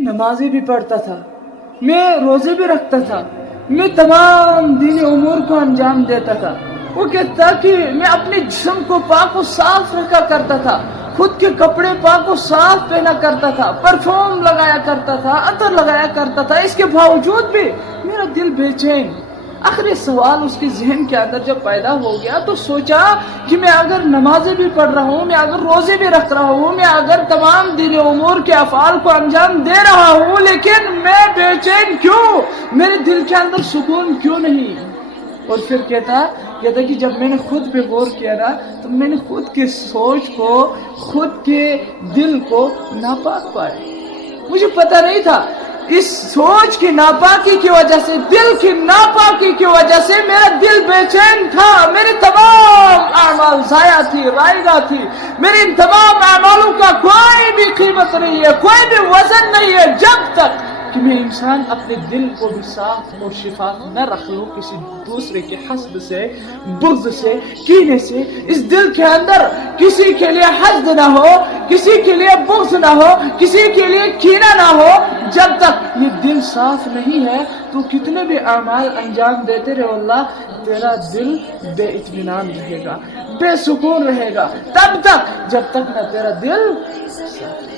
نمازیں بھی پڑھتا تھا، میں روزے بھی رکھتا تھا، میں تمام دینی امور کو انجام دیتا تھا۔ وہ کہتا کہ میں اپنے جسم کو پاک و صاف رکھا کرتا تھا، خود کے کپڑے پاک و صاف پہنا کرتا تھا، پرفیوم لگایا کرتا تھا، عطر لگایا کرتا تھا، اس کے باوجود بھی میرا دل بے چین۔ آخر یہ سوال اس کے ذہن کے اندر جب پیدا ہو گیا تو سوچا کہ میں اگر نمازیں بھی پڑھ رہا ہوں، میں اگر روزے بھی رکھ رہا ہوں، میں اگر تمام دینی امور کے افعال کو انجام دے رہا ہوں، لیکن میں بے چین کیوں؟ میرے دل کے اندر سکون کیوں نہیں؟ اور پھر کہتا کہ جب میں نے خود پہ غور کیا نا تو میں نے خود کی سوچ کو، خود کے دل کو ناپاک پایا۔ مجھے پتہ نہیں تھا اس سوچ کی ناپاکی کی وجہ سے، دل کی ناپاکی کی وجہ سے میرا دل بے چین تھا، میرے تمام اعمال ضائع تھی، رائگاں تھی، میرے ان تمام اعمالوں کا کوئی بھی قیمت نہیں ہے، کوئی بھی وزن نہیں ہے جب تک کہ میں انسان اپنے دل کو بھی صاف اور شفاف نہ رکھ لوں کسی دوسرے کے حسد سے، بغض سے، کینے سے۔ اس دل کے اندر کسی کے لیے حسد نہ ہو، کسی کے لیے بغض نہ ہو، کسی کے لیے کینہ نہ ہو۔ جب تک یہ دل صاف نہیں ہے تو کتنے بھی اعمال انجام دیتے رہے اللہ، تیرا دل بے اطمینان رہے گا، بے سکون رہے گا، تب تک جب تک نہ تیرا دل صاف